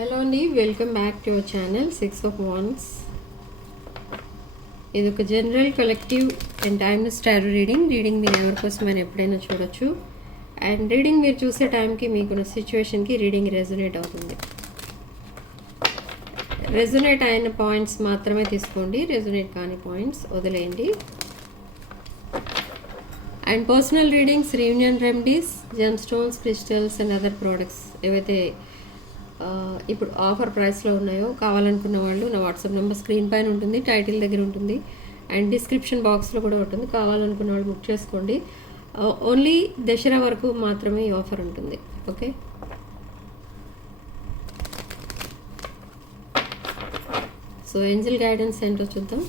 Hello అండి welcome back to our channel six of wands ఇది ఒక general collective and time star reading. Reading మీరు ఎవరికోసం అని ఎప్పుడైనా చూడొచ్చు. అండ్ రీడింగ్ మీరు చూసే టైంకి మీకున్న సిచ్యువేషన్కి రీడింగ్ రెజొనేట్ అవుతుంది. రెజొనేట్ అయిన పాయింట్స్ మాత్రమే తీసుకోండి. రెజొనేట్ కాని పాయింట్స్ వదిలేయండి. And personal readings reunion remedies gemstones crystals and other products ఏవైతే ఇప్పుడు ఆఫర్ ప్రైస్లో ఉన్నాయో కావాలనుకున్న వాళ్ళు నా వాట్సాప్ నెంబర్ స్క్రీన్ పైన ఉంటుంది టైటిల్ దగ్గర ఉంటుంది. అండ్ డిస్క్రిప్షన్ బాక్స్లో కూడా ఉంటుంది. కావాలనుకున్న వాళ్ళు బుక్ చేసుకోండి. ఓన్లీ దసరా వరకు మాత్రమే ఈ ఆఫర్ ఉంటుంది. ఓకే? సో ఏంజిల్ గైడెన్స్ ఏంటో చూద్దాం.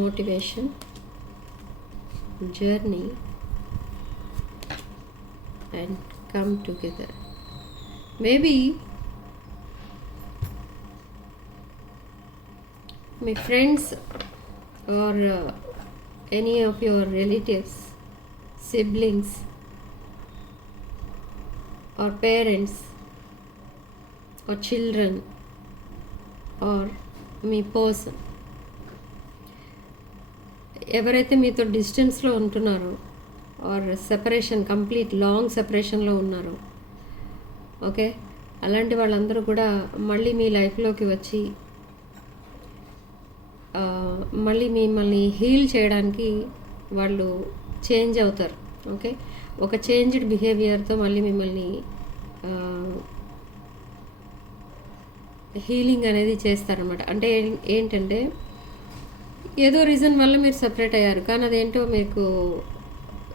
Motivation journey and come together. Maybe my friends or uh, any of your relatives, siblings, or parents, or children, or మీ పర్సన్ ఎవరైతే మీతో డిస్టెన్స్లో ఉంటున్నారో ఆర్ సెపరేషన్ కంప్లీట్ లాంగ్ సెపరేషన్లో ఉన్నారు. ఓకే? అలాంటి వాళ్ళందరూ కూడా మళ్ళీ మీ లైఫ్లోకి వచ్చి మళ్ళీ మిమ్మల్ని హీల్ చేయడానికి వాళ్ళు చేంజ్ అవుతారు. ఓకే? ఒక చేంజ్డ్ బిహేవియర్తో మళ్ళీ మిమ్మల్ని హీలింగ్ అనేది చేస్తారనమాట అంటే ఏంటంటే ఏదో రీజన్ వల్ల మీరు సపరేట్ అయ్యారు. కానీ అదేంటో మీకు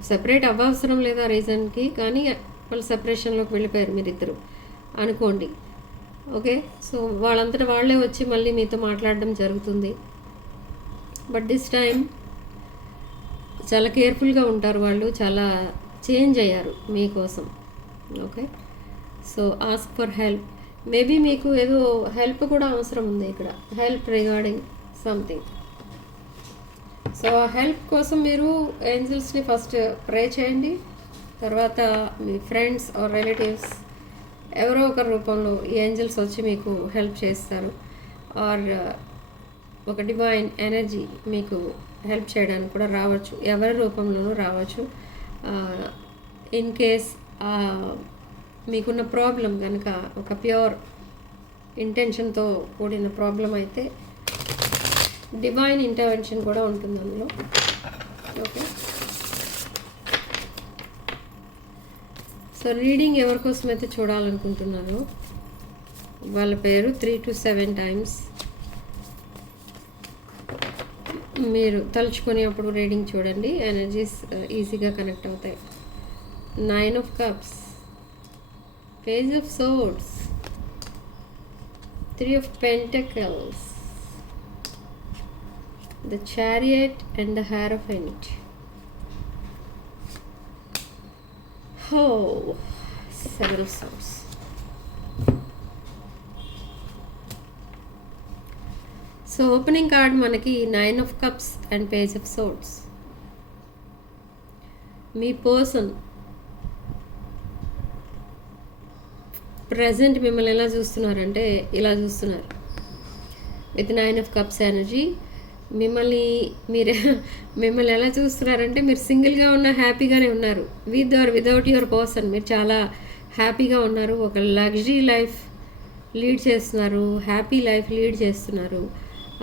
సెపరేట్ అవ్వవసరం లేదా రీజన్కి కానీ వాళ్ళు సెపరేషన్లోకి వెళ్ళిపోయారు మీరిద్దరు. అనుకోండి. ఓకే సో వాళ్ళంతటా వాళ్ళే వచ్చి మళ్ళీ మీతో మాట్లాడడం జరుగుతుంది. బట్ దిస్ టైం చాలా కేర్ఫుల్గా ఉంటారు వాళ్ళు చాలా చేంజ్ అయ్యారు మీకోసం. Okay so ask for help maybe మీకు ఏదో హెల్ప్ కూడా అవసరం ఉంది ఇక్కడ. హెల్ప్ రిగార్డింగ్ సంథింగ్ సో ఆ హెల్ప్ కోసం మీరు ఏంజల్స్ని ఫస్ట్ ప్రే చేయండి. తర్వాత మీ ఫ్రెండ్స్ ఆర్ రిలేటివ్స్ ఎవరో ఒక రూపంలో ఈ ఏంజల్స్ వచ్చి మీకు హెల్ప్ చేస్తారు. ఆర్ uh, ఒక డివైన్ ఎనర్జీ మీకు హెల్ప్ చేయడానికి కూడా రావచ్చు. ఎవరి రూపంలోనూ రావచ్చు. Uh, ఇన్ కేస్ uh, మీకున్న ప్రాబ్లం కనుక ఒక ప్యూర్ ఇంటెన్షన్తో కూడిన ప్రాబ్లం అయితే డివైన్ ఇంటర్వెన్షన్ కూడా ఉంటుంది అందులో. ఓకే సో రీడింగ్ ఎవరి కోసం అయితే చూడాలనుకుంటున్నారో వాళ్ళ పేరు త్రీ టు సెవెన్ టైమ్స్ మీరు తలుచుకొని అప్పుడు రీడింగ్ చూడండి ఎనర్జీస్ ఈజీగా కనెక్ట్ అవుతాయి. Nine of cups page of swords three of pentacles the chariot and the hierophant. Oh, several swords. So opening card మనకి nine of cups and page of swords me person present మిమ్మల్ని ఎలా చూస్తున్నారంటే ఇలా చూస్తున్నారు with nine of cups energy మిమ్మల్ని మీరు మిమ్మల్ని ఎలా చూస్తున్నారంటే మీరు సింగిల్గా ఉన్న హ్యాపీగానే ఉన్నారు. With or without your person మీరు చాలా హ్యాపీగా ఉన్నారు. ఒక లగ్జరీ లైఫ్ లీడ్ చేస్తున్నారు. హ్యాపీ లైఫ్ లీడ్ చేస్తున్నారు.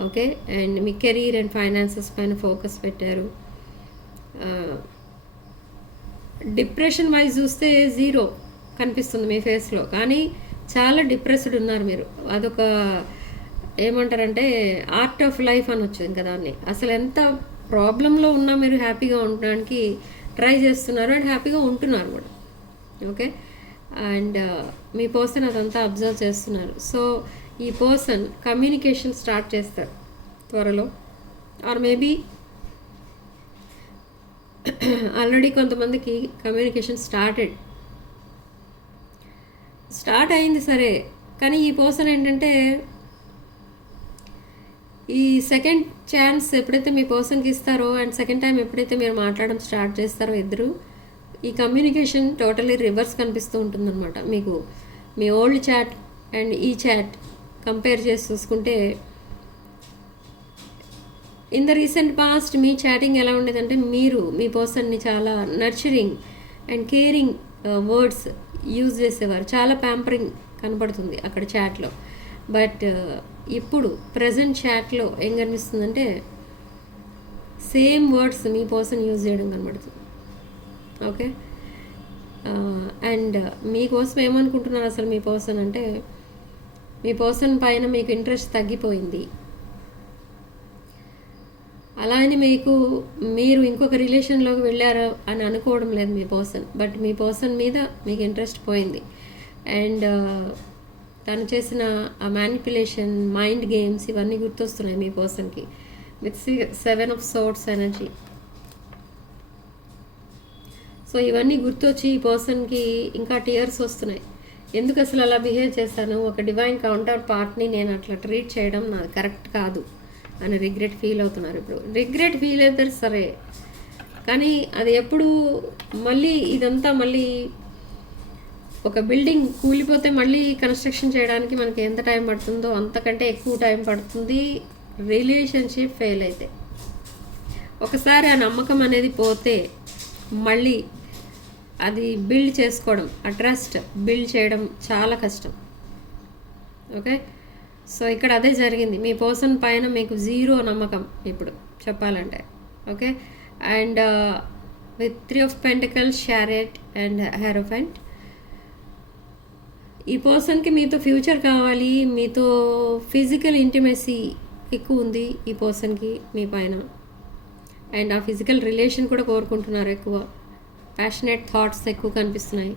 ఓకే అండ్ మీ కెరీర్ అండ్ ఫైనాన్సెస్ పైన ఫోకస్ పెట్టారు. Uh, డిప్రెషన్ వైజ్ చూస్తే జీరో కనిపిస్తుంది మీ ఫేస్లో కానీ చాలా డిప్రెస్డ్ ఉన్నారు మీరు. అదొక ఏమంటారంటే ఆర్ట్ ఆఫ్ లైఫ్ అనొచ్చు ఇంకా దాన్ని. అసలు ఎంత ప్రాబ్లంలో ఉన్నా మీరు హ్యాపీగా ఉండడానికి ట్రై చేస్తున్నారు అండ్ హ్యాపీగా ఉంటున్నారు కూడా. ఓకే అండ్ uh, మీ పర్సన్ అదంతా అబ్జర్వ్ చేస్తున్నారు. సో ఈ పర్సన్ కమ్యూనికేషన్ స్టార్ట్ చేస్తారు త్వరలో. ఆర్ మేబీ ఆల్రెడీ కొంతమందికి కమ్యూనికేషన్ స్టార్టెడ్ స్టార్ట్ అయింది సరే. కానీ ఈ పర్సన్ ఏంటంటే ఈ సెకండ్ ఛాన్స్ ఎప్పుడైతే మీ పర్సన్కి ఇస్తారో అండ్ సెకండ్ టైం ఎప్పుడైతే మీరు మాట్లాడడం స్టార్ట్ చేస్తారో ఇద్దరు ఈ కమ్యూనికేషన్ టోటలీ రివర్స్ కనిపిస్తూ ఉంటుందన్నమాట. మీకు మీ ఓల్డ్ చాట్ అండ్ ఈ చాట్ కంపేర్ చేసి చూసుకుంటే ఇన్ ద రీసెంట్ పాస్ట్ మీ చాటింగ్ ఎలా ఉండేదంటే మీరు మీ పర్సన్ని చాలా nurturing and caring words use చేసేవారు. చాలా ప్యాంపరింగ్ కనపడుతుంది అక్కడ చాట్లో బట్ ఇప్పుడు ప్రజెంట్ చాట్లో ఏం కనిపిస్తుందంటే సేమ్ వర్డ్స్ మీ పర్సన్ యూజ్ చేయడం కనబడుతుంది. ఓకే అండ్ uh, మీకోసం ఏమనుకుంటున్నారు అసలు మీ పర్సన్ అంటే మీ పర్సన్ పైన మీకు ఇంట్రెస్ట్ తగ్గిపోయింది. అలా అని మీకు మీరు ఇంకొక రిలేషన్లోకి వెళ్ళారు అని అనుకోవడం లేదు మీ పర్సన్ బట్ మీ పర్సన్ మీద మీకు ఇంట్రెస్ట్ పోయింది. అండ్ తను చేసిన ఆ మ్యానిపులేషన్ మైండ్ గేమ్స్ ఇవన్నీ గుర్తొస్తున్నాయి మీ పర్సన్కి. With seven of swords energy so ఇవన్నీ గుర్తొచ్చి ఈ పర్సన్కి ఇంకా టీయర్స్ వస్తున్నాయి. ఎందుకు అసలు అలా బిహేవ్ చేశాను? ఒక డివైన్ కౌంటర్ పార్ట్ని నేను అట్లా ట్రీట్ చేయడం నాకు కరెక్ట్ కాదు అని రిగ్రెట్ ఫీల్ అవుతున్నారు ఇప్పుడు. రిగ్రెట్ ఫీల్ అవుతారు సరే కానీ అది ఎప్పుడు మళ్ళీ ఇదంతా మళ్ళీ ఒక బిల్డింగ్ కూలిపోతే మళ్ళీ కన్స్ట్రక్షన్ చేయడానికి మనకి ఎంత టైం పడుతుందో అంతకంటే ఎక్కువ టైం పడుతుంది. రిలేషన్షిప్ ఫెయిల్ అయితే. ఒకసారి ఆ నమ్మకం అనేది పోతే మళ్ళీ అది బిల్డ్ చేసుకోవడం ఆ ట్రస్ట్ బిల్డ్ చేయడం చాలా కష్టం. ఓకే? సో ఇక్కడ అదే జరిగింది. మీ పర్సన్ పైన మీకు జీరో నమ్మకం ఇప్పుడు చెప్పాలంటే. Okay? And with three of pentacle chariot and hierophant ఈ పర్సన్కి మీతో ఫ్యూచర్ కావాలి మీతో ఫిజికల్ ఇంటిమెసీ ఎక్కువ ఉంది ఈ పర్సన్కి మీ పైన. అండ్ ఆ ఫిజికల్ రిలేషన్ కూడా కోరుకుంటున్నారు ఎక్కువ. ప్యాషనేట్ థాట్స్ ఎక్కువ కనిపిస్తున్నాయి.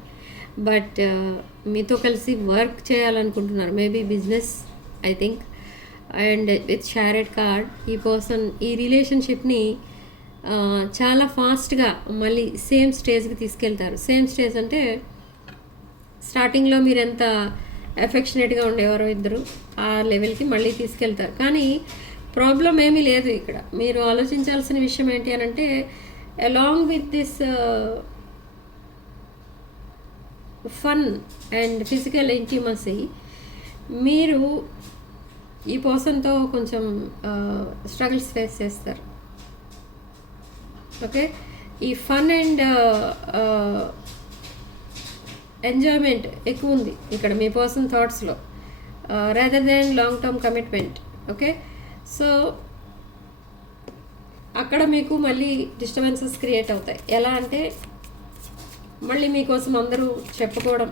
బట్ uh, మీతో కలిసి వర్క్ చేయాలనుకుంటున్నారు. Maybe business I think and with chariot card ఈ పర్సన్ ఈ రిలేషన్షిప్ని uh, చాలా ఫాస్ట్గా మళ్ళీ సేమ్ స్టేజ్కి తీసుకెళ్తారు. సేమ్ స్టేజ్ అంటే స్టార్టింగ్లో మీరు ఎంత ఎఫెక్షనేట్గా ఉండేవారో ఇద్దరు ఆ లెవెల్కి మళ్ళీ తీసుకెళ్తారు. కానీ ప్రాబ్లం ఏమీ లేదు ఇక్కడ. మీరు ఆలోచించాల్సిన విషయం ఏంటి అని అంటే along with this fun and physical intimacy మీరు ఈ పర్సన్తో కొంచెం uh, స్ట్రగుల్స్ ఫేస్ చేస్తారు. ఓకే ఈ ఫన్ అండ్ ఎంజాయ్మెంట్ ఎక్కువ ఉంది ఇక్కడ మీ person థాట్స్లో rather than long term commitment okay so అక్కడ మీకు మళ్ళీ డిస్టర్బెన్సెస్ క్రియేట్ అవుతాయి. ఎలా అంటే మళ్ళీ మీకోసం అందరూ చెప్పుకోవడం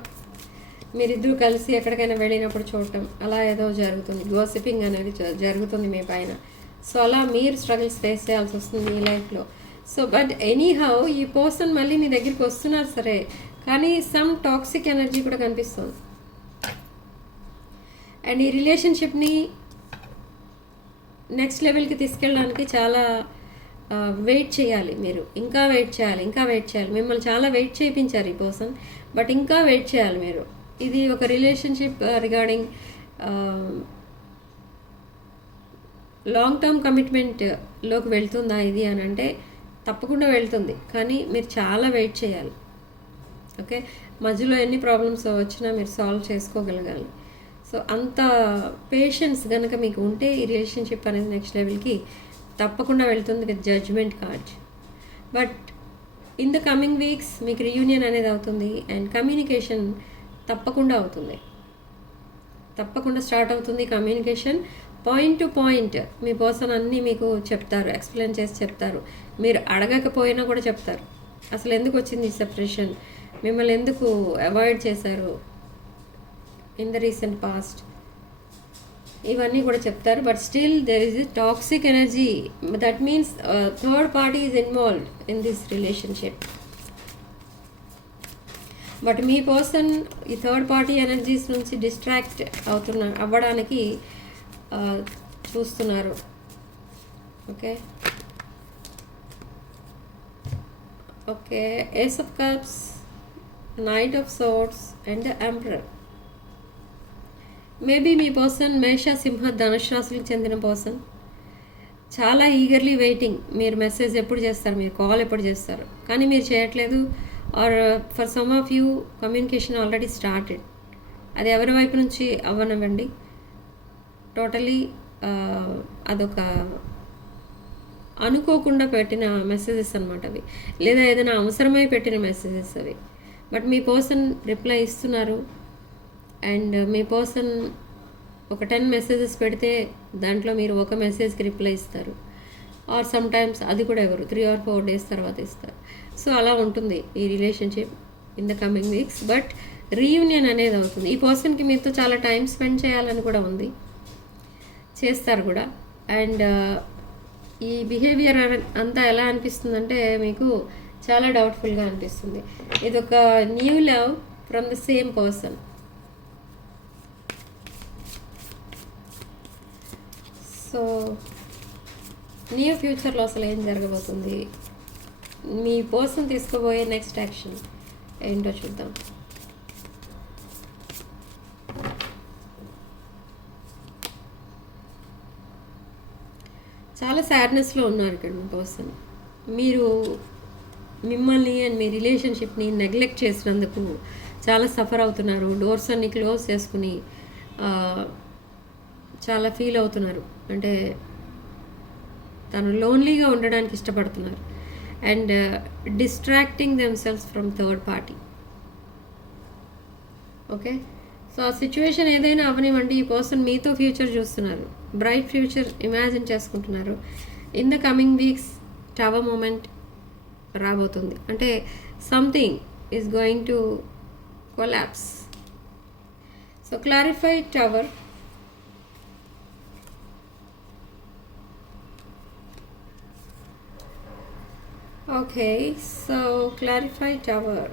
మీరిద్దరూ కలిసి ఎక్కడికైనా వెళ్ళినప్పుడు చూడటం అలా ఏదో జరుగుతుంది. గోసిపింగ్ అనేది జరుగుతుంది మీ పైన. సో అలా మీరు స్ట్రగుల్స్ ఫేస్ చేయాల్సి వస్తుంది మీ లైఫ్లో సో బట్ ఎనీ హౌ ఈ పర్సన్ మళ్ళీ మీ దగ్గరికి వస్తున్నారు సరే కానీ సమ్ టాక్సిక్ ఎనర్జీ కూడా కనిపిస్తుంది. అండ్ ఈ రిలేషన్షిప్ని నెక్స్ట్ లెవెల్కి తీసుకెళ్ళడానికి చాలా వెయిట్ చేయాలి మీరు. ఇంకా వెయిట్ చేయాలి ఇంకా వెయిట్ చేయాలి. మిమ్మల్ని చాలా వెయిట్ చేయించారు ఈ పర్సన్ బట్ ఇంకా వెయిట్ చేయాలి మీరు. ఇది ఒక రిలేషన్షిప్ రిగార్డింగ్ లాంగ్ టర్మ్ కమిట్మెంట్లోకి వెళ్తుందా ఇది అని అంటే తప్పకుండా వెళ్తుంది. కానీ మీరు చాలా వెయిట్ చేయాలి. ఓకే? మధ్యలో ఎన్ని ప్రాబ్లమ్స్ వచ్చినా మీరు సాల్వ్ చేసుకోగలగాలి. సో అంత పేషెన్స్ కనుక మీకు ఉంటే ఈ రిలేషన్షిప్ అనేది నెక్స్ట్ లెవెల్కి తప్పకుండా వెళ్తుంది with judgement card. But in the coming weeks మీకు రియూనియన్ అనేది అవుతుంది అండ్ కమ్యూనికేషన్ తప్పకుండా అవుతుంది. తప్పకుండా స్టార్ట్ అవుతుంది కమ్యూనికేషన్. పాయింట్ టు పాయింట్ మీ పర్సన్ అన్నీ మీకు చెప్తారు ఎక్స్ప్లెయిన్ చేసి చెప్తారు. మీరు అడగకపోయినా కూడా చెప్తారు. అసలు ఎందుకు వచ్చింది ఈ సెపరేషన్? మిమ్మల్ని ఎందుకు అవాయిడ్ చేశారు ఇన్ ద రీసెంట్ పాస్ట్ ఇవన్నీ కూడా చెప్తారు but still there is toxic energy that means third party is involved in this relationship but me person ఈ థర్డ్ పార్టీ ఎనర్జీస్ నుంచి డిస్ట్రాక్ట్ అవుతున్న అవ్వడానికి uh, చూస్తున్నారు. Okay okay ace of cups knight of swords and the maybe me person Mesha Simha Dhanush రాశులకు చెందిన person చాలా eagerly waiting మీరు message ఎప్పుడు చేస్తారు? మీరు కాల్ ఎప్పుడు చేస్తారు? కానీ మీరు చేయట్లేదు. Or for some of you communication already started అది ఎవరి వైపు నుంచి అవ్వనివ్వండి. టోటలీ uh, అదొక అనుకోకుండా పెట్టిన మెసేజెస్ అనమాట అవి. లేదా ఏదైనా అవసరమై పెట్టిన మెసేజెస్ అవి. బట్ మీ పర్సన్ రిప్లై ఇస్తున్నారు. అండ్ మీ పర్సన్ ఒక టెన్ మెసేజెస్ పెడితే దాంట్లో మీరు ఒక మెసేజ్కి రిప్లై ఇస్తారు. ఆర్ సమ్ టైమ్స్ అది కూడా ఎవరు త్రీ ఆర్ ఫోర్ డేస్ తర్వాత ఇస్తారు. సో అలా ఉంటుంది ఈ relationship in the coming weeks. But reunion అనేది అవుతుంది. ఈ పర్సన్కి మీతో చాలా టైం స్పెండ్ చేయాలని కూడా ఉంది. చేస్తారు కూడా. అండ్ ఈ బిహేవియర్ అంతా ఎలా అనిపిస్తుందంటే మీకు చాలా డౌట్ఫుల్గా అనిపిస్తుంది. ఇది ఒక new love from the same person. So new ఫ్యూచర్లో అసలు ఏం జరగబోతుంది? మీ పర్సన్ తీసుకోబోయే నెక్స్ట్ యాక్షన్ ఏంటో చూద్దాం. చాలా సాడ్నెస్లో ఉన్నారు ఇక్కడ మీ పర్సన్. మీరు మిమ్మల్ని అండ్ మీ రిలేషన్షిప్ని నెగ్లెక్ట్ చేసినందుకు చాలా సఫర్ అవుతున్నారు. డోర్స్ అన్ని క్లోజ్ చేసుకుని చాలా ఫీల్ అవుతున్నారు. అంటే తను లోన్లీగా ఉండడానికి ఇష్టపడుతున్నారు. And distracting themselves from third party okay so ఆ సిచ్యువేషన్ ఏదైనా అవనివ్వండి. ఈ పర్సన్ మీతో ఫ్యూచర్ చూస్తున్నారు. బ్రైట్ ఫ్యూచర్ ఇమాజిన్ చేసుకుంటున్నారు. In the coming weeks tower moment రాబోతుంది. అంటే something is going to collapse so clarify tower okay so clarify tower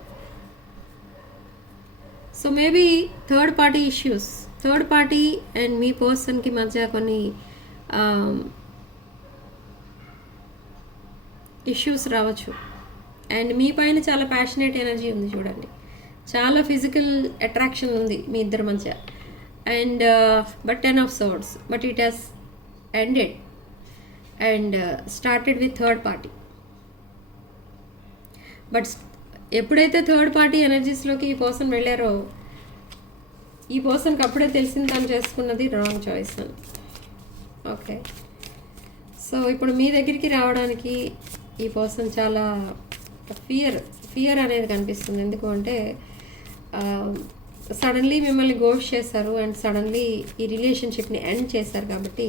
so maybe third party issues third party and మీ పర్సన్కి మధ్య కొన్ని issues రావచ్చు. And మీ పైన చాలా ప్యాషనేట్ ఎనర్జీ ఉంది చూడండి. చాలా ఫిజికల్ అట్రాక్షన్ ఉంది మీ ఇద్దరి మధ్య. And but ten of swords but it has ended and started with third party but ఎప్పుడైతే థర్డ్ పార్టీ ఎనర్జీస్లోకి ఈ పర్సన్ వెళ్ళారో ఈ పర్సన్కి అప్పుడే తెలిసింది తను చేసుకున్నది రాంగ్ చాయిస్ అని ఓకే సో ఇప్పుడు మీ దగ్గరికి రావడానికి ఈ పర్సన్ చాలా ఫియర్ ఫియర్ అనేది కనిపిస్తుంది. ఎందుకు అంటే సడన్లీ మిమ్మల్ని గోష్ చేశారు అండ్ సడన్లీ ఈ రిలేషన్షిప్ని ఎండ్ చేశారు కాబట్టి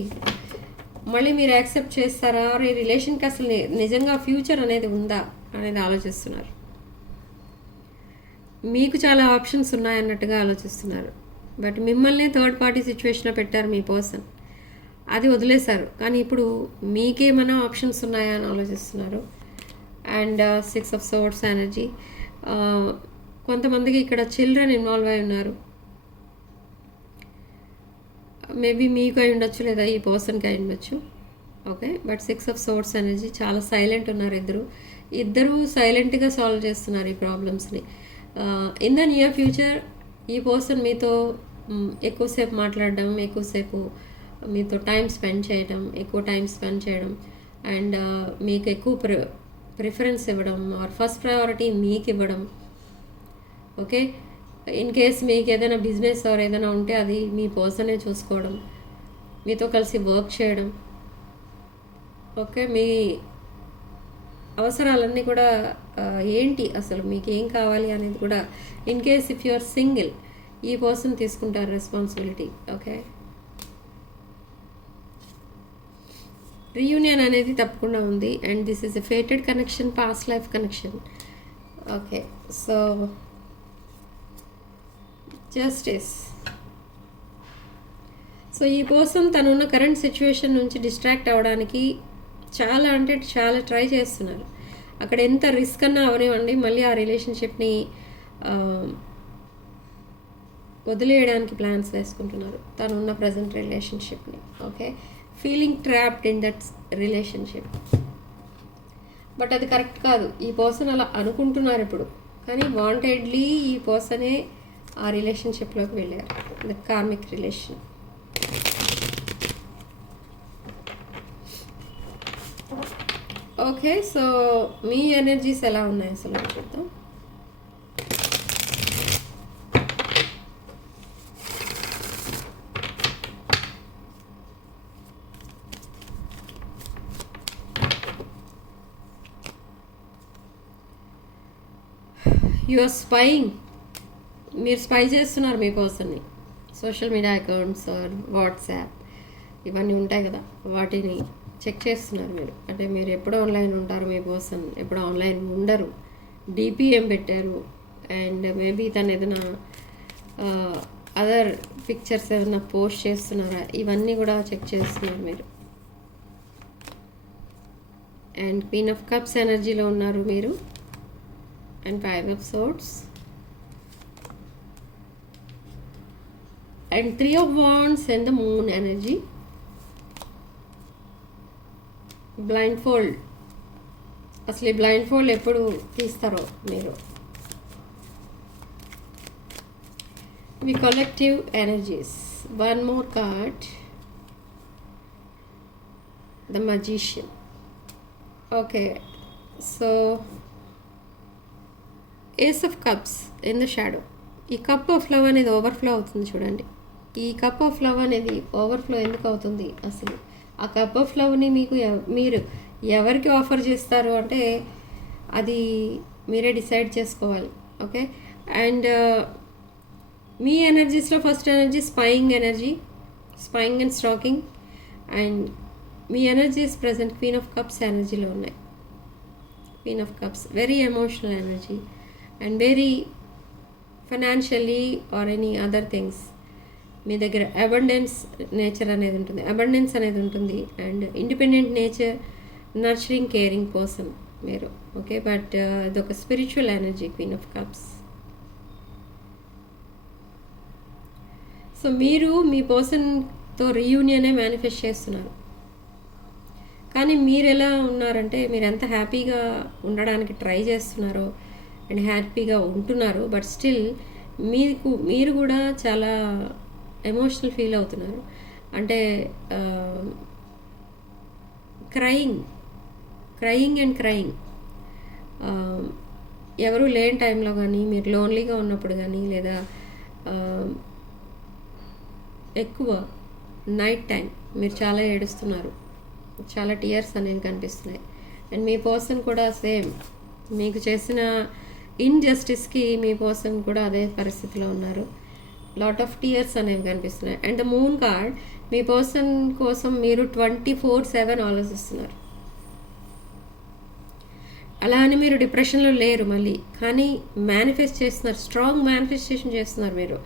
మళ్ళీ మీరు యాక్సెప్ట్ చేస్తారా? ఆర్ ఈ రిలేషన్కి అసలు నిజంగా ఫ్యూచర్ అనేది ఉందా? అనేది ఆలోచిస్తున్నారు. మీకు చాలా ఆప్షన్స్ ఉన్నాయన్నట్టుగా ఆలోచిస్తున్నారు. బట్ మిమ్మల్ని థర్డ్ పార్టీ సిచ్యువేషన్లో పెట్టారు మీ పర్సన్ అది వదిలేశారు. కానీ ఇప్పుడు మీకేమైనా ఆప్షన్స్ ఉన్నాయా అని ఆలోచిస్తున్నారు. And six of swords energy కొంతమందికి ఇక్కడ చిల్డ్రన్ ఇన్వాల్వ్ అయి ఉన్నారు. మేబీ మీకు అయి ఉండొచ్చు లేదా ఈ పర్సన్కి అయి ఉండొచ్చు. Okay but six of swords energy చాలా సైలెంట్ ఉన్నారు ఇద్దరు. ఇద్దరు సైలెంట్గా సాల్వ్ చేస్తున్నారు ఈ ప్రాబ్లమ్స్ని ఇన్ ద నియర్ ఫ్యూచర్ ఈ పర్సన్ మీతో mm, ఎక్కువసేపు మాట్లాడడం ఎక్కువసేపు మీతో టైం స్పెండ్ చేయడం ఎక్కువ టైం స్పెండ్ చేయడం అండ్ మీకు ఎక్కువ ప్రి ప్రిఫరెన్స్ ఇవ్వడం ఆర్ ఫస్ట్ ప్రయారిటీ మీకు ఇవ్వడం. ఓకే? ఇన్ కేస్ మీకు ఏదైనా బిజినెస్ ఆర్ ఏదైనా ఉంటే అది మీ పర్సనే చూసుకోవడం మీతో కలిసి వర్క్ చేయడం. ఓకే? మీ అవసరాలన్నీ కూడా ఏంటి అసలు మీకు ఏం కావాలి అనేది కూడా in case if you are single ఈ పర్సన్ తీసుకుంటారు రెస్పాన్సిబిలిటీ. ఓకే? రీయూనియన్ అనేది తప్పకుండా ఉంది. And this is a fated connection past life connection okay so justice so ఈ పర్సన్ తనున్న కరెంట్ సిచ్యువేషన్ నుంచి డిస్ట్రాక్ట్ అవ్వడానికి చాలా అంటే చాలా ట్రై చేస్తున్నారు. అక్కడ ఎంత రిస్క్ అన్నా అవనివ్వండి. మళ్ళీ ఆ రిలేషన్షిప్ని వదిలేయడానికి ప్లాన్స్ వేసుకుంటున్నారు. తనున్న present రిలేషన్షిప్ని okay feeling trapped in that relationship but అది కరెక్ట్ కాదు. ఈ పర్సన్ అలా అనుకుంటున్నారు ఇప్పుడు. కానీ వాంటెడ్లీ ఈ పర్సనే ఆ రిలేషన్షిప్లోకి వెళ్ళారు. The karmic relation okay so me energies ఎలా ఉన్నాయి అసలు? చూద్దాం. యు ఆర్ స్పైయింగ్ మీరు స్పై చేస్తున్నారు మీ పర్సన్ని social media accounts or WhatsApp ఇవన్నీ ఉంటాయి కదా. వాటిని చెక్ చేస్తున్నారు మీరు. అంటే మీరు ఎప్పుడు ఆన్లైన్ ఉంటారు మీ పర్సన్ ఎప్పుడు ఆన్లైన్ ఉండరు. డిపిఎం పెట్టారు. అండ్ మేబీ తను ఏదైనా అదర్ పిక్చర్స్ ఏమైనా పోస్ట్ చేస్తున్నారా? ఇవన్నీ కూడా చెక్ చేస్తున్నారు మీరు. అండ్ క్వీన్ ఆఫ్ కప్స్ ఎనర్జీలో ఉన్నారు మీరు. And five of swords and three of wands and the moon energy blindfold అసలు ఈ బ్లైండ్ ఫోల్డ్ ఎప్పుడు తీస్తారో మీరు. మీ collective energies one more card the magician okay so ace of cups in the shadow ఈ cup of love అనేది overflow అవుతుంది చూడండి. ఈ కప్ ఆఫ్ లవ్ అనేది ఓవర్ఫ్లో ఎందుకు అవుతుంది? అసలు ఆ కప్ ఆఫ్ లవ్ని మీకు ఎవ- మీరు ఎవరికి ఆఫర్ చేస్తారు అంటే అది మీరే డిసైడ్ చేసుకోవాలి. ఓకే అండ్ uh, మీ ఎనర్జీస్లో first energy spying energy spying and stalking and me energies present queen of cups ఎనర్జీలో ఉన్నాయి. Queen of cups very emotional energy and very financially or any other things మీ దగ్గర abundance nature అనేది ఉంటుంది. Abundance అనేది ఉంటుంది. And independent nature nurturing caring person మీరు. Okay but uh, ఇదొక spiritual energy queen of cups so మీరు మీ పర్సన్తో రీయూనియనే మేనిఫెస్ట్ చేస్తున్నారు. కానీ మీరు ఎలా ఉన్నారంటే మీరు ఎంత హ్యాపీగా ఉండడానికి ట్రై చేస్తున్నారో అండ్ హ్యాపీగా ఉంటున్నారు. బట్ స్టిల్ మీకు మీరు కూడా చాలా ఎమోషనల్ ఫీల్ అవుతున్నారు. అంటే క్రయింగ్ క్రయింగ్ అండ్ క్రయింగ్. ఎవరు లేని టైంలో కానీ మీరు లోన్లీగా ఉన్నప్పుడు కానీ లేదా ఎక్కువ నైట్ టైం మీరు చాలా ఏడుస్తున్నారు. చాలా టీయర్స్ అనేవి కనిపిస్తున్నాయి. అండ్ మీ పర్సన్ కూడా సేమ్. మీకు చేసిన ఇన్జస్టిస్కి మీ పర్సన్ కూడా అదే పరిస్థితిలో ఉన్నారు. లాట్ ఆఫ్ టీయర్స్ అనేవి కనిపిస్తున్నాయి. అండ్ ద మూన్ కార్డ్ మీ పర్సన్ కోసం మీరు ట్వంటీ ఫోర్ సెవెన్ ఆలోచిస్తున్నారు. అలా అని మీరు డిప్రెషన్లో లేరు మళ్ళీ. కానీ మేనిఫెస్ట్ చేస్తున్నారు. స్ట్రాంగ్ మేనిఫెస్టేషన్ చేస్తున్నారు మీరు.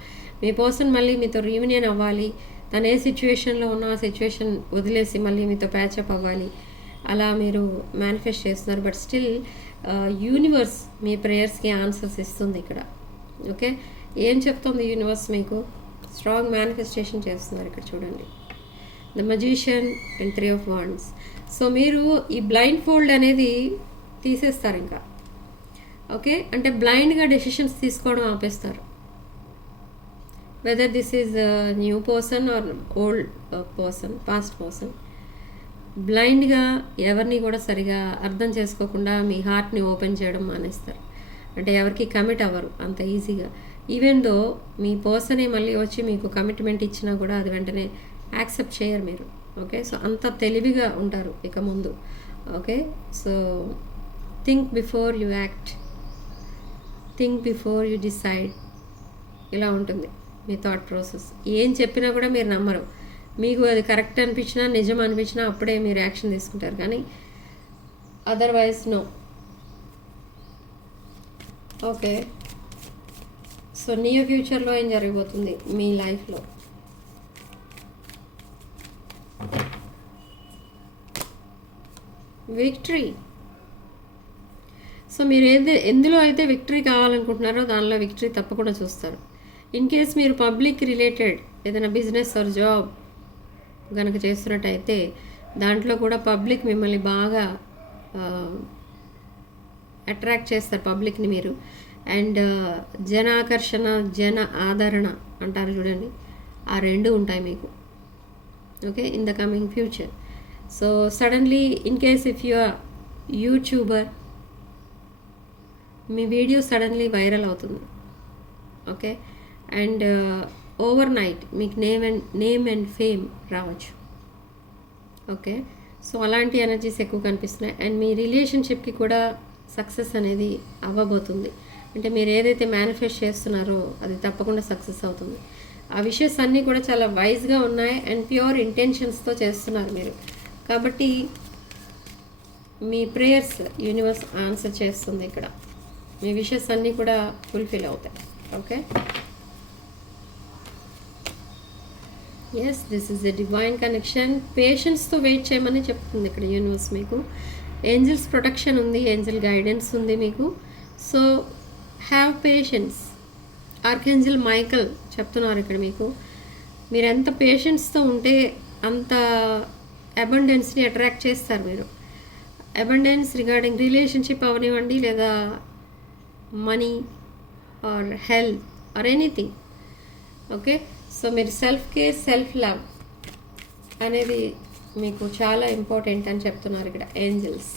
మీ పర్సన్ మళ్ళీ మీతో రీయూనియన్ అవ్వాలి. తను ఏ సిచ్యువేషన్లో ఉన్న ఆ సిచ్యువేషన్ వదిలేసి మళ్ళీ మీతో ప్యాచప్ అవ్వాలి. అలా మీరు మేనిఫెస్ట్ చేస్తున్నారు. బట్ స్టిల్ యూనివర్స్ మీ ప్రేయర్స్కి ఆన్సర్స్ ఇస్తుంది ఇక్కడ. ఓకే ఏం చెప్తుంది యూనివర్స్ మీకు? స్ట్రాంగ్ మేనిఫెస్టేషన్ చేస్తున్నారు ఇక్కడ చూడండి. The magician and three of wands so మీరు ఈ బ్లైండ్ ఫోల్డ్ అనేది తీసేస్తారు ఇంకా. ఓకే అంటే బ్లైండ్గా డెసిషన్స్ తీసుకోవడం ఆపేస్తారు. Whether this is new person or old person past person బ్లైండ్గా ఎవరిని కూడా సరిగా అర్థం చేసుకోకుండా మీ హార్ట్ని ఓపెన్ చేయడం మానేస్తారు. అంటే ఎవరికి కమిట్ అవ్వరు అంత ఈజీగా. ఈవెన్ దో మీ పర్సనే మళ్ళీ వచ్చి మీకు కమిట్మెంట్ ఇచ్చినా కూడా అది వెంటనే యాక్సెప్ట్ చేయరు మీరు. ఓకే? సో అంత తెలివిగా ఉంటారు ఇక ముందు. Okay? So think before you act. Think before you decide. ఇలా ఉంటుంది మీ థాట్ ప్రాసెస్. ఏం చెప్పినా కూడా మీరు నమ్మరు. మీకు అది కరెక్ట్ అనిపించినా నిజం అనిపించినా అప్పుడే మీరు యాక్షన్ తీసుకుంటారు. కానీ otherwise no. Okay. So near ఫ్యూచర్లో ఏం జరగబోతుంది మీ లైఫ్లో? విక్టరీ సో మీరు ఏది ఎందులో అయితే విక్టరీ కావాలనుకుంటున్నారో దానిలో విక్టరీ తప్పకుండా చూస్తారు. ఇన్ కేస్ మీరు పబ్లిక్ రిలేటెడ్ ఏదైనా బిజినెస్ ఆర్ జాబ్ కనుక చేస్తున్నట్టయితే దాంట్లో కూడా పబ్లిక్ మిమ్మల్ని బాగా అట్రాక్ట్ చేస్తారు పబ్లిక్ని మీరు. అండ్ జన ఆకర్షణ జన ఆదరణ అంటారు చూడండి. ఆ రెండు ఉంటాయి మీకు. Okay? In the coming future. So suddenly in case if you are YouTuber me video suddenly viral అవుతుంది. ఓకే? అండ్ ఓవర్ నైట్ మీకు name and name and fame రావచ్చు. ఓకే? సో అలాంటి ఎనర్జీస్ ఎక్కువ కనిపిస్తున్నాయి. అండ్ మీ రిలేషన్షిప్కి కూడా సక్సెస్ అనేది అవ్వబోతుంది. అంటే మీరు ఏదైతే మేనిఫెస్ట్ చేస్తున్నారో అది తప్పకుండా సక్సెస్ అవుతుంది. ఆ విషయస్ అన్నీ కూడా చాలా వైజ్గా ఉన్నాయి అండ్ ప్యూర్ ఇంటెన్షన్స్తో చేస్తున్నారు మీరు. కాబట్టి మీ ప్రేయర్స్ యూనివర్స్ ఆన్సర్ చేస్తుంది ఇక్కడ. మీ విషెస్ అన్నీ కూడా ఫుల్ఫిల్ అవుతాయి. Okay? Yes this is a divine connection పేషెన్స్తో wait చేయమని చెప్తుంది ఇక్కడ యూనివర్స్ మీకు. ఏంజల్స్ ప్రొటెక్షన్ ఉంది ఏంజల్ గైడెన్స్ ఉంది మీకు. So have patience archangel Michael చెప్తున్నారు ఇక్కడ మీకు. మీరు ఎంత పేషెన్స్తో ఉంటే అంత అబండెన్స్ని అట్రాక్ట్ చేస్తారు మీరు. అబండెన్స్ రిగార్డింగ్ రిలేషన్షిప్ అవనివ్వండి లేదా money or health or anything okay so మీరు సెల్ఫ్ కేర్ సెల్ఫ్ లవ్ అనేది మీకు చాలా ఇంపార్టెంట్ అని చెప్తున్నారు ఇక్కడ angels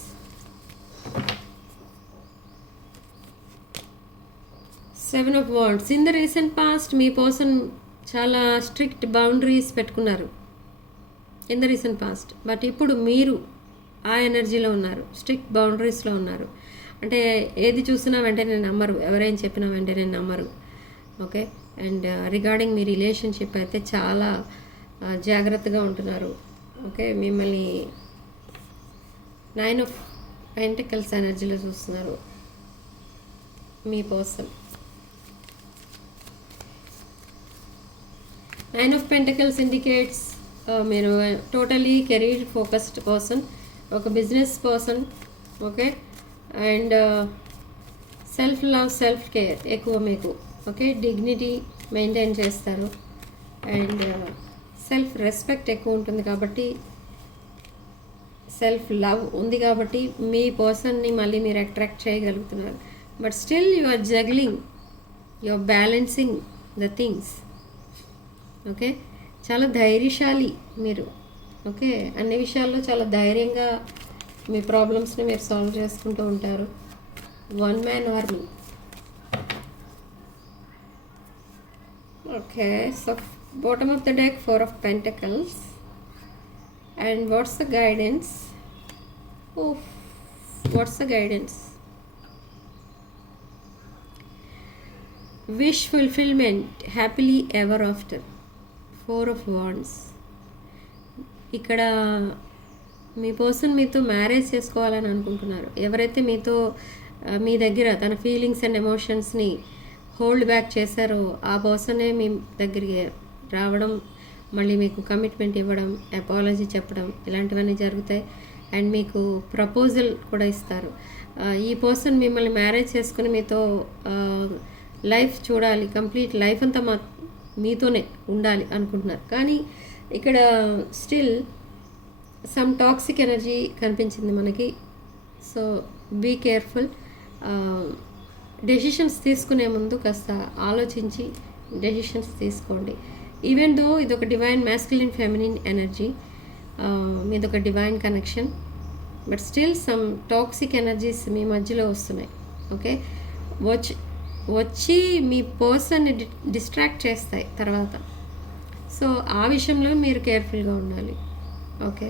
seven of swords in the recent past me person చాలా స్ట్రిక్ట్ బౌండరీస్ పెట్టుకున్నారు. In the recent past but ఇప్పుడు మీరు ఆ ఎనర్జీలో ఉన్నారు స్ట్రిక్ట్ బౌండరీస్లో ఉన్నారు. అంటే ఏది చూసినా వెంటనే నమ్మరు ఎవరైనా చెప్పినా వెంటనే నమ్మరు. ఓకే అండ్ రిగార్డింగ్ uh, మీ రిలేషన్షిప్ అయితే చాలా uh, జాగ్రత్తగా ఉంటున్నారు. ఓకే మిమ్మల్ని నైన్ ఆఫ్ పెంటికల్స్ ఎనర్జీలో చూస్తున్నారు. మీ person nine of pentacles indicates మీరు టోటలీ కెరీర్ ఫోకస్డ్ పర్సన్ ఒక business person okay and self love self care ఎక్కువ మీకు. ఓకే డిగ్నిటీ మెయింటైన్ చేస్తారు. అండ్ సెల్ఫ్ రెస్పెక్ట్ ఎక్కువ ఉంటుంది కాబట్టి సెల్ఫ్ లవ్ ఉంది కాబట్టి మీ పర్సన్ని మళ్ళీ మీరు అట్రాక్ట్ చేయగలుగుతున్నారు. But still you are juggling you are balancing the things okay చాలా ధైర్యశాలి మీరు. ఓకే అన్ని విషయాల్లో చాలా ధైర్యంగా మీ ప్రాబ్లమ్స్ని మీరు సాల్వ్ చేసుకుంటూ ఉంటారు. One man army okay so bottom of the deck four of pentacles and what's the guidance oh what's the guidance wish fulfilment happily ever after four of wands ఇక్కడ మీ పర్సన్ మీతో మ్యారేజ్ చేసుకోవాలని అనుకుంటున్నారు. ఎవరైతే మీతో మీ దగ్గర తన ఫీలింగ్స్ అండ్ ఎమోషన్స్ని హోల్డ్ బ్యాక్ చేశారో. ఆ పర్సనే మీ దగ్గరికి రావడం మళ్ళీ మీకు కమిట్మెంట్ ఇవ్వడం అపాలజీ చెప్పడం ఇలాంటివన్నీ జరుగుతాయి. అండ్ మీకు ప్రపోజల్ కూడా ఇస్తారు. ఈ పర్సన్ మిమ్మల్ని మ్యారేజ్ చేసుకుని మీతో లైఫ్ చూడాలి కంప్లీట్ లైఫ్ అంతా మా మీతోనే ఉండాలి అనుకుంటున్నారు. కానీ ఇక్కడ స్టిల్ సమ్ టాక్సిక్ ఎనర్జీ కనిపించింది మనకి. So be careful. డెసిషన్స్ తీసుకునే ముందు కాస్త ఆలోచించి డెసిషన్స్ తీసుకోండి. ఈవెన్ దో ఇది ఒక డివైన్ మ్యాస్కులిన్ ఫెమినిన్ ఎనర్జీ మీది ఒక divine connection but still some toxic energies మీ మధ్యలో వస్తున్నాయి. ఓకే వచ్చి వచ్చి మీ పర్సన్ని డిస్ట్రాక్ట్ చేస్తాయి తర్వాత. సో ఆ విషయంలో మీరు కేర్ఫుల్గా ఉండాలి. ఓకే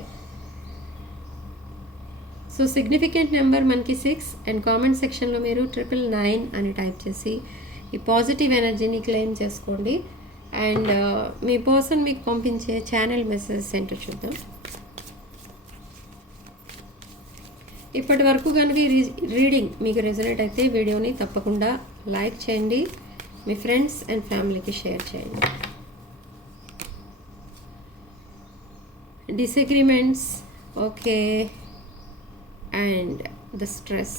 సో సిగ్నిఫికెంట్ నెంబర్ మనకి సిక్స్ అండ్ కామెంట్ సెక్షన్లో మీరు ట్రిపుల్ నైన్ అని టైప్ చేసి ఈ పాజిటివ్ ఎనర్జీని క్లెయిమ్ చేసుకోండి. అండ్ uh, మీ పర్సన్ మీకు పంపించే ఛానల్ మెసేజ్ సెంటర్ చూద్దాం. ఇప్పటి వరకు కనుక ఈ రీ- రీడింగ్ మీకు రెజనేట్ అయితే వీడియోని తప్పకుండా లైక్ చేయండి. మీ ఫ్రెండ్స్ అండ్ ఫ్యామిలీకి షేర్ చేయండి. Disagreements okay and the stress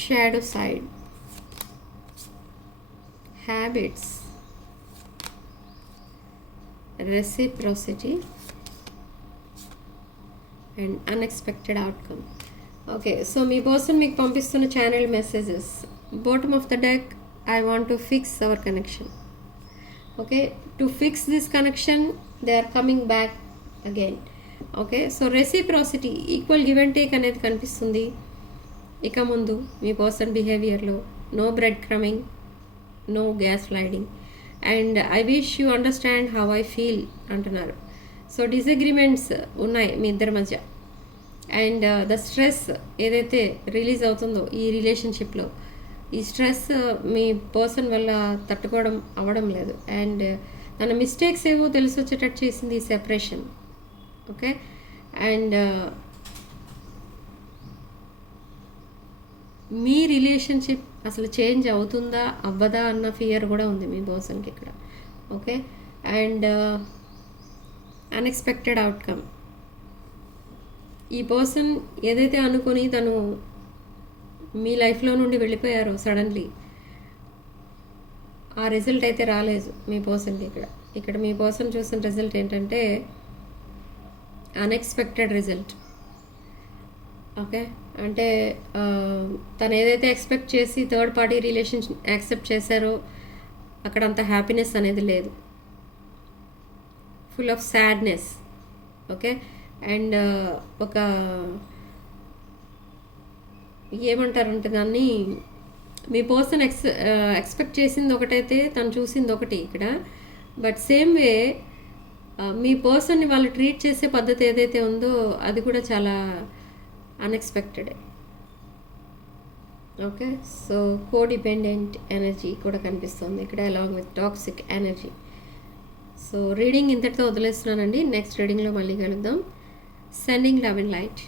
shadow side habits reciprocity. And unexpected outcome okay so me person మీకు పంపిస్తున్న channel messages bottom of the deck I want to fix our connection okay to fix this connection they are coming back again okay so reciprocity equal give and take అనేది కనిపిస్తుంది. ఇక ముందు మీ person బిహేవియర్లో no breadcrumbing no gaslighting and I wish you understand how I feel అంటున్నారు. So disagreements ఉన్నాయి మీ ఇద్దరి మధ్య. అండ్ ద స్ట్రెస్ ఏదైతే రిలీజ్ అవుతుందో ఈ రిలేషన్షిప్లో ఈ స్ట్రెస్ మీ పర్సన్ వల్ల తట్టుకోవడం అవ్వడం లేదు. అండ్ తన మిస్టేక్స్ ఏవో తెలిసి వచ్చేటట్టు చేసింది ఈ సెపరేషన్ ఓకే అండ్ uh, మీ రిలేషన్షిప్ అసలు చేంజ్ అవుతుందా అవ్వదా అన్న ఫియర్ కూడా ఉంది మీ పర్సన్కి ఇక్కడ. ఓకే అండ్ అన్ఎక్స్పెక్టెడ్ అవుట్కమ్ ఈ పర్సన్ ఏదైతే అనుకొని తను మీ లైఫ్లో నుండి వెళ్ళిపోయారో సడన్లీ ఆ రిజల్ట్ అయితే రాలేదు మీ పర్సన్కి ఇక్కడ. ఇక్కడ మీ పర్సన్ చూసిన రిజల్ట్ ఏంటంటే అన్ఎక్స్పెక్టెడ్ రిజల్ట్ ఓకే అంటే తను ఏదైతే ఎక్స్పెక్ట్ చేసి థర్డ్ పార్టీ రిలేషన్ యాక్సెప్ట్ చేశారో అక్కడ అంత హ్యాపీనెస్ అనేది లేదు. Full of sadness okay and ఒక ఏమంటారంటే దాన్ని మీ పర్సన్ ఎక్స్ ఎక్స్పెక్ట్ చేసింది ఒకటైతే తను చూసింది ఒకటి ఇక్కడ. బట్ సేమ్ వే మీ పర్సన్ని వాళ్ళు ట్రీట్ చేసే పద్ధతి ఏదైతే ఉందో అది కూడా చాలా unexpected okay so codependent energy కూడా కనిపిస్తుంది. ఇక్కడ along with toxic energy so reading ఇంతటితో వదిలేస్తున్నానండి. నెక్స్ట్ రీడింగ్లో మళ్ళీ కలుద్దాం. Sending love in light